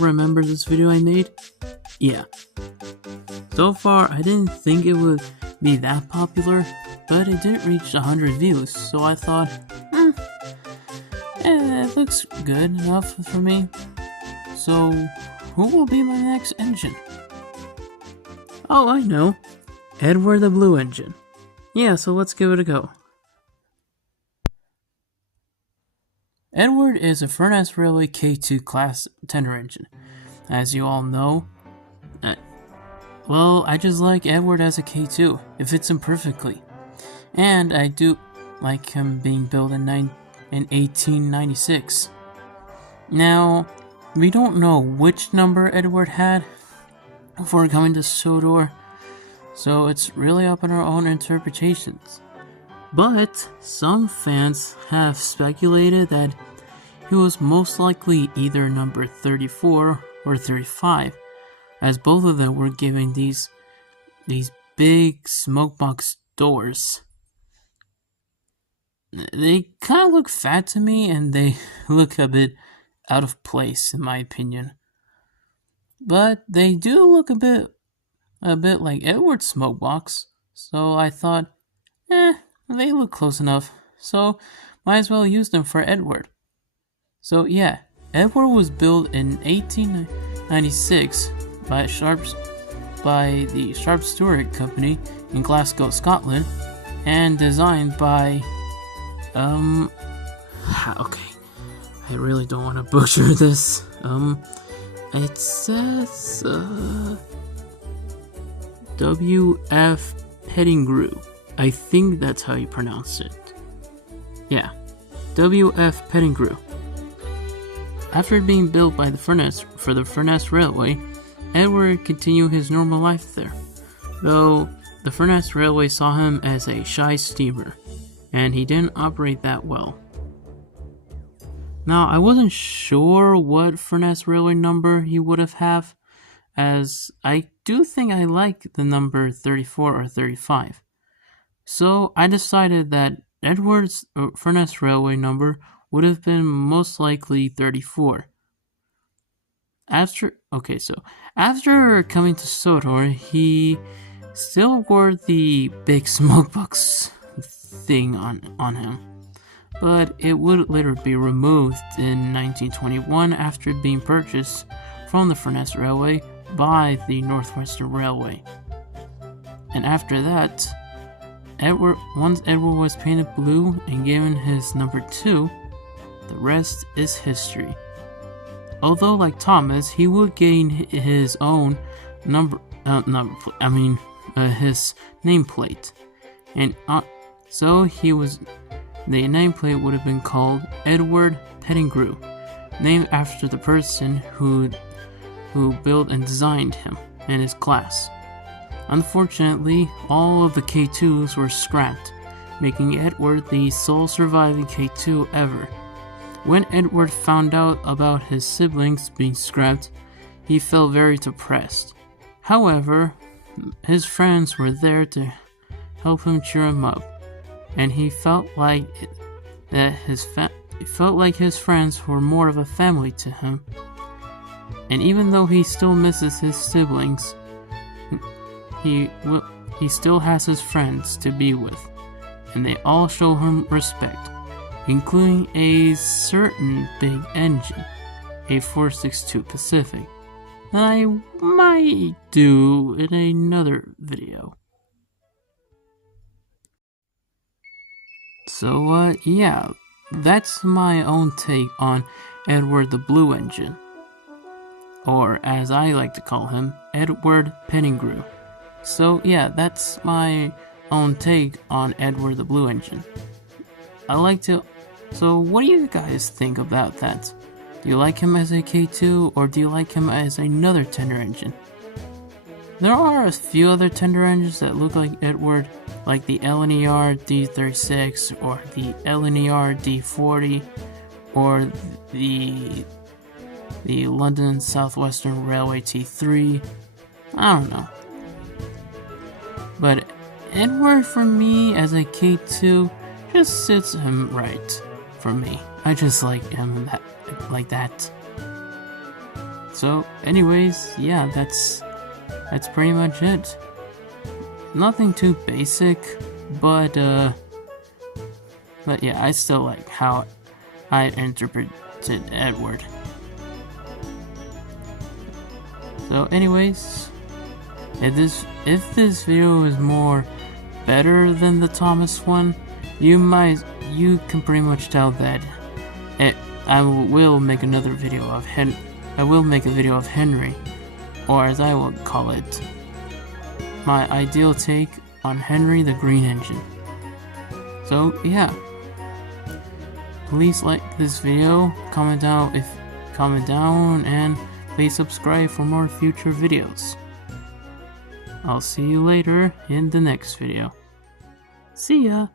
Remember this video I made? Yeah. So far, I didn't think it would be that popular, but it did reach 100 views, so I thought, it looks good enough for me. So, who will be my next engine? Oh, I know. Edward the Blue Engine. Yeah, so let's give it a go. Edward is a Furness Railway K2 class tender engine. As you all know, I just like Edward as a K2. It fits him perfectly. And I do like him being built in 1896. Now, we don't know which number Edward had before coming to Sodor, so it's really up in our own interpretations. But some fans have speculated that he was most likely either number 34 or 35, as both of them were given these big smokebox doors. They kind of look fat to me, and they look a bit out of place in my opinion. But they do look a bit like Edward's smokebox, so I thought, they look close enough, so might as well use them for Edward. So yeah, Edward was built in 1896 by the Sharp Stewart Company in Glasgow, Scotland, and designed by okay, I really don't want to butcher this. It says W.F. Pettigrew. I think that's how you pronounce it. Yeah, W.F. Pettigrew. After being built by the Furness Railway, Edward continued his normal life there, though the Furness Railway saw him as a shy steamer, and he didn't operate that well. Now, I wasn't sure what Furness Railway number he would have, as I do think I like the number 34 or 35. So I decided that Edward's Furness Railway number would have been most likely 34. After coming to Sodor, he still wore the big smokebox thing on him, but it would later be removed in 1921 after being purchased from the Furness Railway by the Northwestern Railway. And after that, once Edward was painted blue and given his number 2, the rest is history. Although, like Thomas, he would gain his own his nameplate, and so the nameplate would have been called Edward Pettigrew, named after the person who built and designed him and his class. Unfortunately, all of the K2s were scrapped, making Edward the sole surviving K2 ever. When Edward found out about his siblings being scrapped, he felt very depressed. However, his friends were there to help him cheer him up, and he felt like his friends were more of a family to him. And even though he still misses his siblings, he still has his friends to be with, and they all show him respect, including a certain big engine, a 462 Pacific, that I might do in another video. So yeah, that's my own take on Edward the Blue Engine, or as I like to call him, Edward Pettigrew. So yeah, that's my own take on Edward the Blue Engine. So what do you guys think about that? Do you like him as a K2, or do you like him as another tender engine? There are a few other tender engines that look like Edward, like the LNER D36, or the LNER D40, or the London Southwestern Railway T3. I don't know. But Edward, for me, as a K2, just sits him right for me. I just like him like that. So anyways, yeah, that's pretty much it. Nothing too basic, but yeah, I still like how I interpreted Edward. So anyways, if this video is more better than the Thomas one, you can pretty much tell that I will make another video of I will make a video of Henry, or as I will call it, my ideal take on Henry the Green Engine. So yeah, please like this video, comment down, and please subscribe for more future videos. I'll see you later in the next video. See ya!